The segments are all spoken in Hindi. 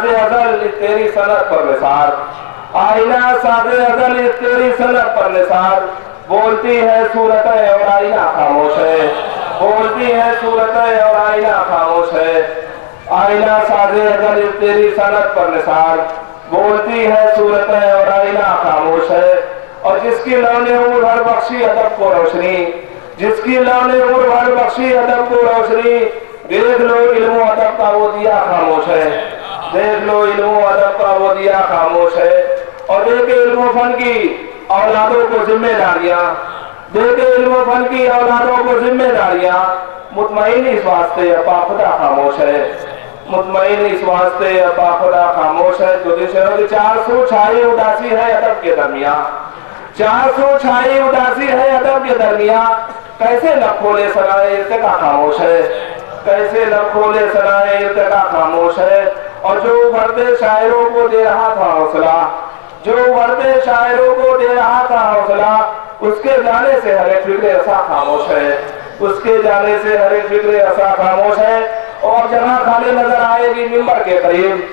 अज़ल तेरी सनत पर निसार, आईना सादे अज़ल तेरी सनत पर निसार। बोलती है सूरतें और आईना खामोश है, बोलती है सूरतें और आईना खामोश है। आईना सादे अज़ल तेरी सनत पर निसार, बोलती है सूरतें और आईना खामोश है। और जिसकी लौने उम्र भर बख्शी अदब को रोशनी, जिसकी लौने उम्र भर बख्शी अदब को रोशनी। देख लो इल्म अदब का वो दिया खामोश है, देख लो इल्म अदब का वो दिया खामोश है। और देखे इल्म फन की औलादों को जिम्मेदारियां, देखे इल्म फन की औलादों को जिम्मेदारियां। मुतमईन इस वास्ते अपा खुदा खामोश है, मुतमईन इस वास्ते अपा खुदा खामोश है। तो दिशा 400 छाई उदासी है अदब के दरमिया, 400 छाई उदासी है अदब के दरमिया। कैसे न खोले सराय इर्तिका खामोश है, कैसे न खोले सराय इर्तिका खामोश है। और जो उभरते शायरों को दे रहा था हौसला, जो उभरते शायरों को दे रहा था हौसला। उसके जाने से हर एक फिक्र ऐसा खामोश है, उसके जाने से हर एक फिक्र ऐसा खामोश है। और जगह खाली नजर आएगी मिंबर के करीब,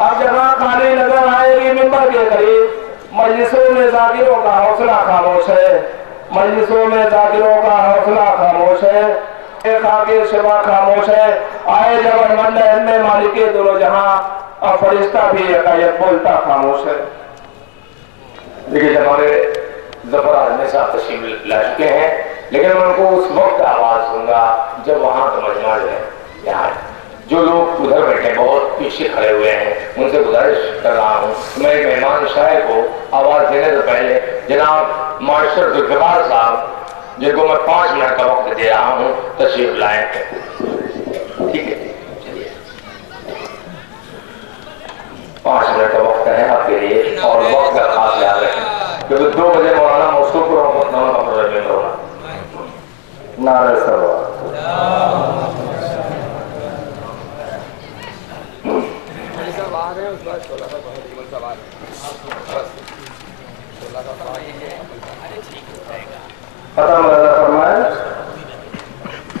अब जगह खाली नजर आएगी मिंबर के करीब। मजलिसों में जाकिरों का हौसला खामोश है, मजलिसों में जाकिरों का हौसला खामोश है। खाके शिवा खामोश है। आए जब मंडल में मालिके दोनों जहां, और फरिश्ता भी एकाएक बोलता खामोश है। देखिए हमारे जफर आजमी साहब तशरीफ ला चुके हैं, लेकिन मैं उनको उस वक्त आवाज दूंगा जब वहां का मजमा जो है यहाँ जो लोग उधर बैठे बहुत पीछे खड़े हुए हैं, उनसे गुजारिश कर रहा हूँ मैं मेहमान शायर को आवाज देने से पहले जनाब मास्टर जुल्फिकार साहब, जिनको मैं 5 मिनट का वक्त दे रहा हूँ, तशरीफ लाएं। ठीक है, चलिए 5 मिनट का वक्त है आपके लिए। और वक्त का खास ख्याल रखें क्योंकि 2 बजे मौलाना मुस्तफा होगा। नारे सवाल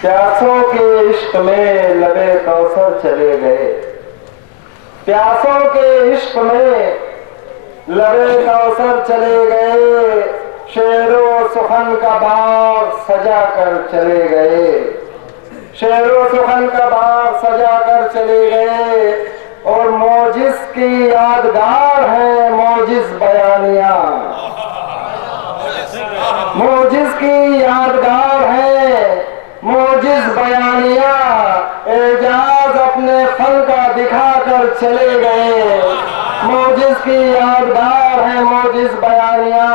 प्यासों के इश्क में लबे कौसर चले गए, प्यासों के इश्क में लबे कौसर चले गए। शेरो सुखन का बाग सजा कर चले गए, शेरो सुखन का बाग सजा कर चले गए। और मोजिज की यादगार है मोजिज बयानिया, मोजिज की यादगार है मोजिज बयानिया। एजाज अपने फन का दिखा कर चले गए, मोजिज की यादगार है मोजिज बयानिया।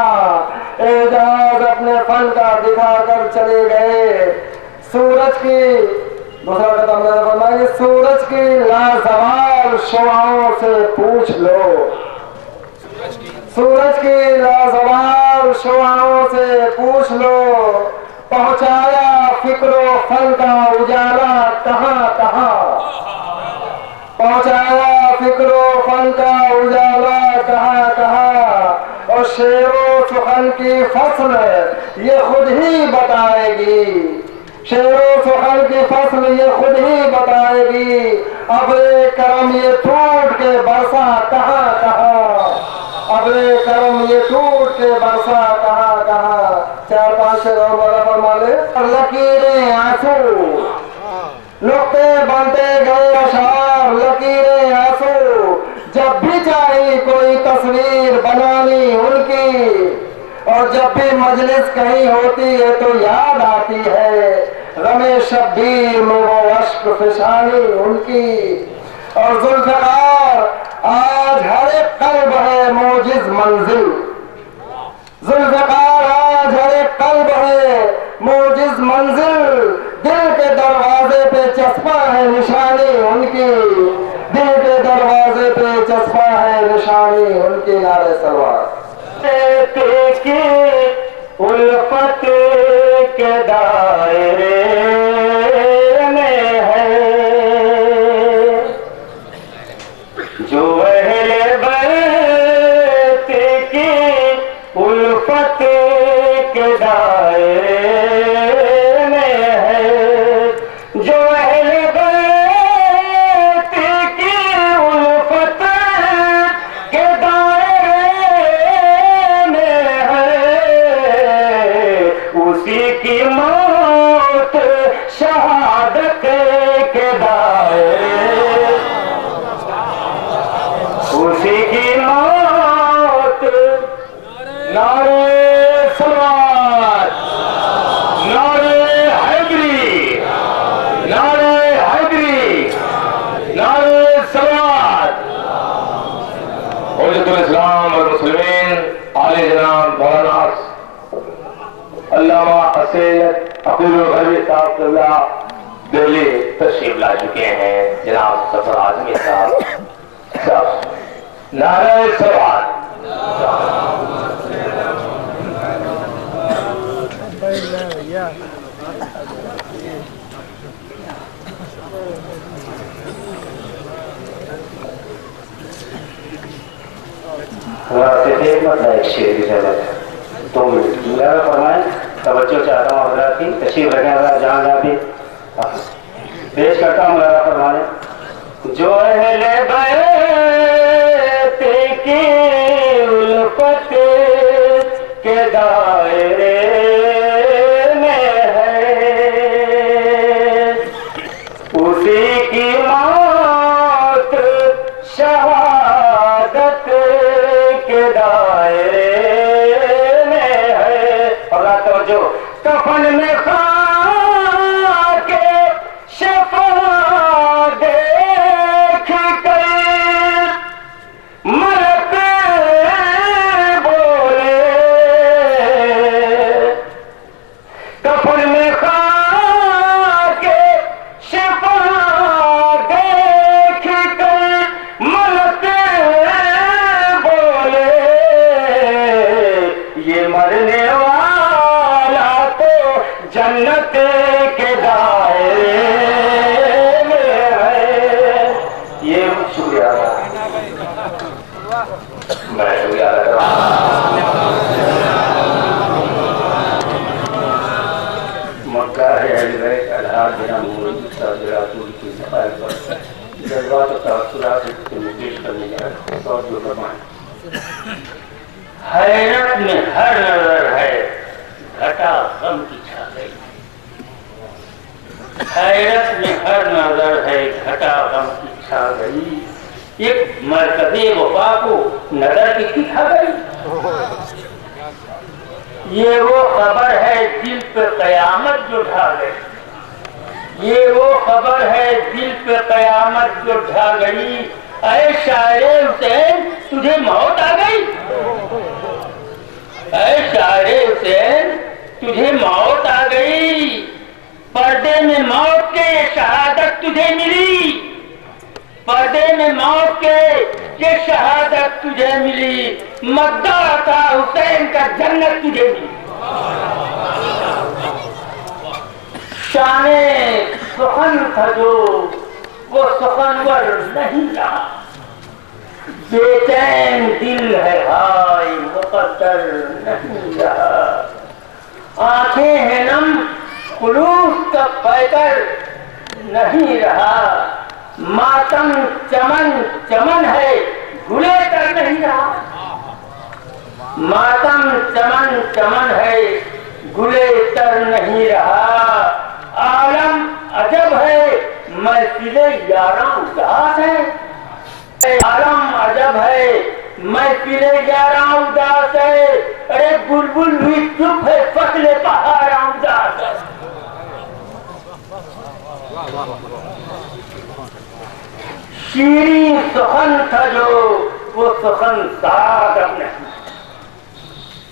एजाज अपने फन का दिखा कर चले गए। सूरज की दूसरा कदम फरमाएंगे, सूरज की लाजवाब शुआओं से पूछ लो, सूरज की लाजवाब शुआओं से पूछ लो। पहुंचाया फिक्रो फन का उजाला कहां कहां, पहुंचाया फिक्रो फन का उजाला कहां कहां। और शेरो सुखन की फसल ये खुद ही बताएगी, शेरो सुखन की फसल ये खुद ही बताएगी। अब करम ये टूट के बरसा कहां कहां, अब करम ये टूट के बरसा कहां कहां। 4-5 शेर और बड़ा फरमा ले। लकीरें आंसू नुक्ते बनते गए अशार, लकीरें आंसू जब भी चाही कोई तस्वीर बनानी उनकी। और जब भी मजलिस कहीं होती है तो याद आती है गमे शब्बीर में वो अश्क फिशानी उनकी। और जुल्फिकार आज हर एक कल्ब है मोजिज मंजिल, जुल्फिकार आज हर एक कल्ब है मोजिज मंजिल। दिल के दरवाजे पे चस्पा है निशानी उनकी, दिल के दरवाजे पे चस्पा है निशानी उनकी। नारे सवार उल्फत के दायरे में है जो अहले बैत की उल्फत के दायरे में है, जो अहले बैत की उल्फत उसी की मौत। नारे सलावत, नारे हैदरी, नारे हैदरी, नारे सलावत। हुज्जतुल इस्लाम वल मुस्लिमीन आले जनाब मौलाना अल्लामा असैयद अकील गनी साहब दिल्ली तशरीफ ला चुके हैं। जनाब सफर आजमी साहब नारे सलावत। एक शेर की जरूरत है, 2 मिनट फरमाएं। तवज्जो चाहता हूँ हजरात की, तशरीफ रखें हजरात जहाँ जहाँ भी। पेश करता हूँ मुलाजा फरमाने। जो अहले बैत की उल्फत के दायरे में है, उसी की मौत शहादत के दायरे में है। और तवज्जो, कफन में खाके शफा देख कर मरते बोले, कफन में खाके शफा देख कर मरते बोले, ये मरने वाला तो जन्नत के दायरे में है। ये शुक्रिया, मैं शुक्रिया अदा कर रहा हूं। मक्का है आधार बिना मूल की सफाई पर जज्बात और तासुरात को निर्देश करने का और जो फरमाएं। हैरत में हर नजर है घटा गम की छा गई, हैरत में हर नजर है घटा गम की छा गई, एक मरकज़े वफा को नजर किसकी खा गई। ये वो खबर है दिल पे कयामत जो ढा गई, ये वो खबर है दिल पे कयामत जो ढा गई। ऐ शायरे हुसैन तुझे मौत आ गई, ऐ शायरे हुसैन तुझे मौत आ गई। पर्दे में मौत के ये शहादत तुझे मिली, पर्दे में मौत के ये शहादत तुझे मिली। मद्दा था हुसैन का जन्नत तुझे मिली। शाने सुखन था जो वो सुखनवर नहीं रहा, बेचैन दिल है हाय मुकद्दर नहीं रहा। आंखें हैं नम खुलूस का पैकर नहीं रहा, मातम चमन चमन है गुले कर नहीं रहा, मातम चमन चमन है गुले तर नहीं रहा। आलम अजब है महफिले यारां उदास है, आलम अजब है महफिले यारां उदास है। अरे बुलबुल भी चुप है फसले पहाड़ा उदास है। शीरी सुखन था जो वो सुखन साद अब नहीं,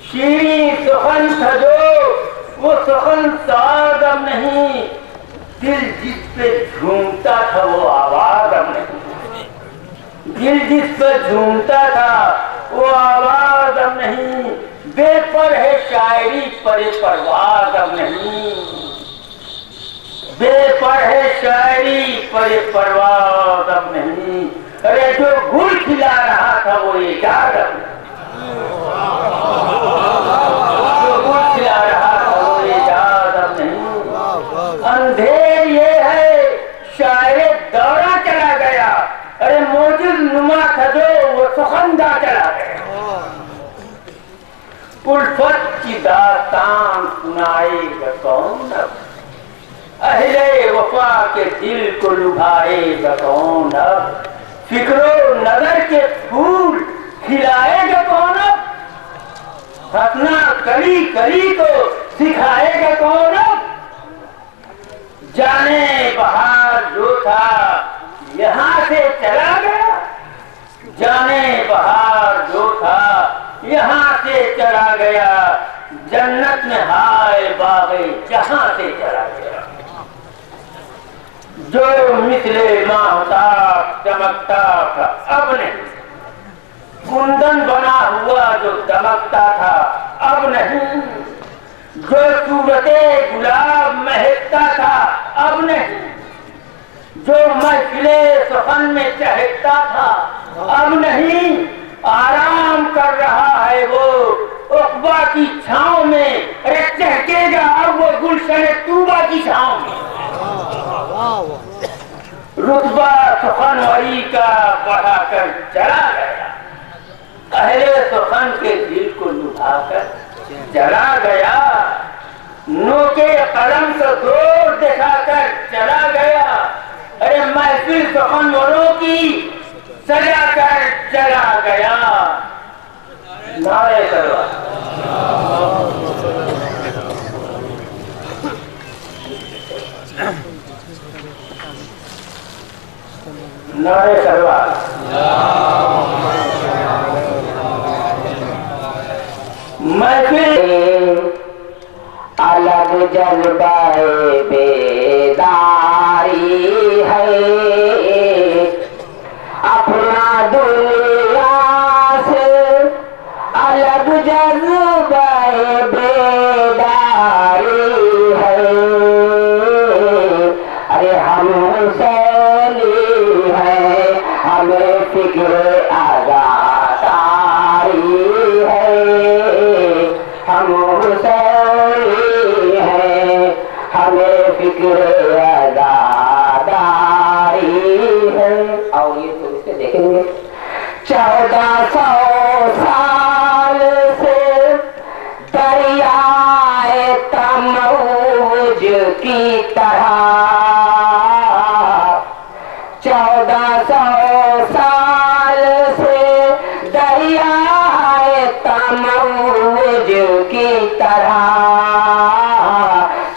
शीरी सुखन था जो वो सुखन साद अब नहीं। दिल जिस पे झूमता था वो आवाज अब नहीं, दिल जिस पे झूमता था वो आवाज अब नहीं। बेपर है शायरी पर परवाज अब नहीं, बेपर है शायरी पर परवाज अब नहीं। अरे जो गुल खिला रहा था वो इजाद अब नहीं, जो गुल खिला रहा था वो इजाद अब नहीं। अंधेर ये है शायर दौरा चला गया, अरे मौजूद नुमा था जो वो सुखंदा चला गया। उल्फत की दास्तान सुनाएगा कौन अब, अहले वफा के दिल को लुभाएगा कौन अब। फिक्रो नजर के फूल खिलाएगा कौन? हंसना कली कली को सिखाएगा कौन? जाने बहार जो था यहाँ से चला गया, जाने बहार जो था यहाँ से चला गया, जन्नत में हाय बागे जहाँ से चला गया। जो मिसले माहताब चमकता था अब नहीं, कुंदन बना हुआ जो दमकता था अब नहीं, जो सूरते गुलाब महकता था अब नहीं, जो महफिले सुखन में चहकता था अब नहीं, आराम कर रहा है वो उक़बा की छांव में, अरे चहकेगा अब वो गुलशन तूबा की छांव में। रुतबा सुखनवरी का बढ़ाकर चला गया, अहले सुखन के दिल को लुभाकर चला गया, नोके कलम से जोर दिखाकर चला गया, अरे महफिल सुखनवरों की सजा कर चला गया। नारे करवा नारे करवा महफिल अलग जज्बाए बेदारी है, अपना दुनिया से अलग जज्बाए बेदारी है, अरे हम हुसैनी है हमें फिक्र आज़ादारी है, हम हुसैनी है हमें फिक्र आज़ादारी है। और ये तो इससे देखेंगे 1400 साल से दरियाए तमौज की तरह, 1400 साल से दरियाए तमौज की तरह,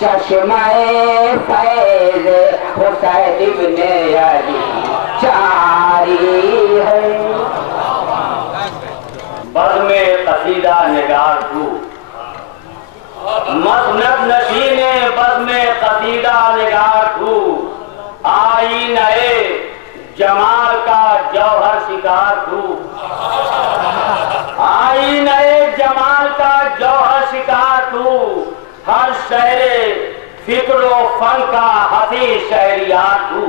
चश्मे फैज़ हुसैन इब्न अली जारी है। बज़्म में कसीदा निगार तू, मसनद नशीने बज़्म में कसीदा निगार तू, आई नए जमाल का जौहर शिकार तू, आई नए जमाल का जौहर शिकार तू, हर शहरे फिक्रो फन का हसी शहरियार तू।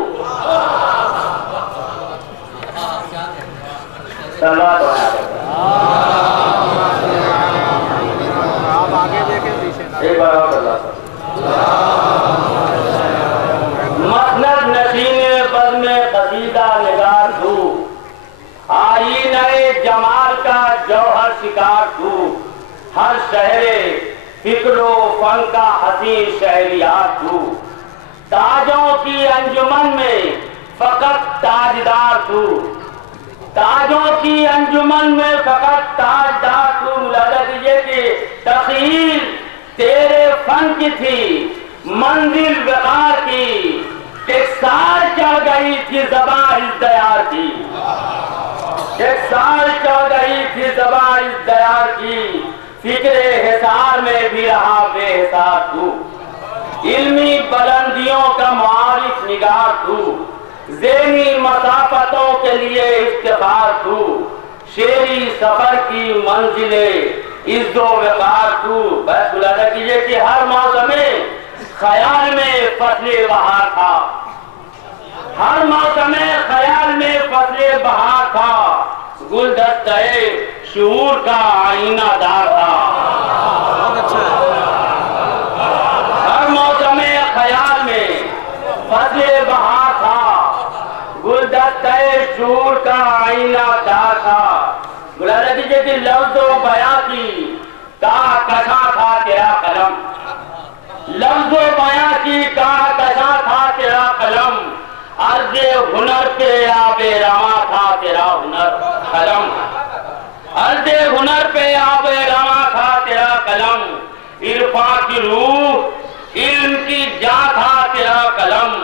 एक बार और मसनद नशीने बज़्म कसीदा निगार तू, आई नए जमाल का जौहर शिकार तू, हर शहरे फिक्रो फन का हसी शहरियार तू, ताजों की अंजुमन में फकत ताजदार तू, ताजों की अंजुमन में फकत ताजदार तू। मुलाजा कीजिए कि तख़ील तेरे फन की थी, मंजिल वक़ार की, एक साल चढ़ गई थी ज़बां इज़्दयार की, एक साल चढ़ गई थी ज़बां इज़्दयार की, फिक्रे हिसार में भी रहा बेहिसार तू, इल्मी बुलंदियों का मुआरिफ निगार तू, ज़ेनी मसाफतों के लिए इफ्तिखार तू, शेरी सफर की मंजिले इज़्ज़ो वक़ार तू। बस बुलाना कीजिए कि हर मौसम में ख्याल में फसले बहार था, हर मौसम में ख्याल में फसले बहार था, गुलदस्ते शूर का आईना दार था, हर मौसम में ख्याल में फसले बहार था, गुलदस्ते शूर का आईना दार था। बुलाना कीजिए कि लफ्ज़ो बयां की कहा कसा था तेरा कलम, लफ्ज़ो बयां की कहा कसा था तेरा कलम, अर्ज़े हुनर पे आबे रवा था तेरा हुनर, इरफा की रूह, इल्म की जा था तेरा कलम,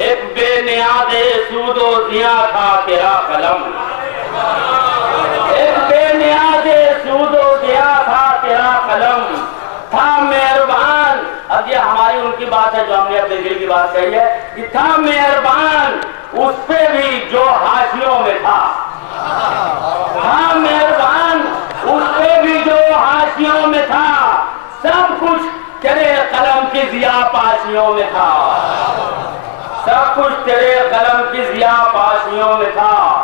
एक बेनियादे सूदो जिया था तेरा कलम, एक बेनियादे सूदो जिया था तेरा कलम, था मेहरबान। अब ये हमारी उनकी बात है जो हमने अपने दिल की बात कही है कि था मेहरबान उस पे भी जो हाशियों में था, था मेहरबान उस पे भी जो हाशियों में था, सब कुछ तेरे कलम की जिया पाशियों में था, सब कुछ तेरे कलम की जिया पाशियों में था।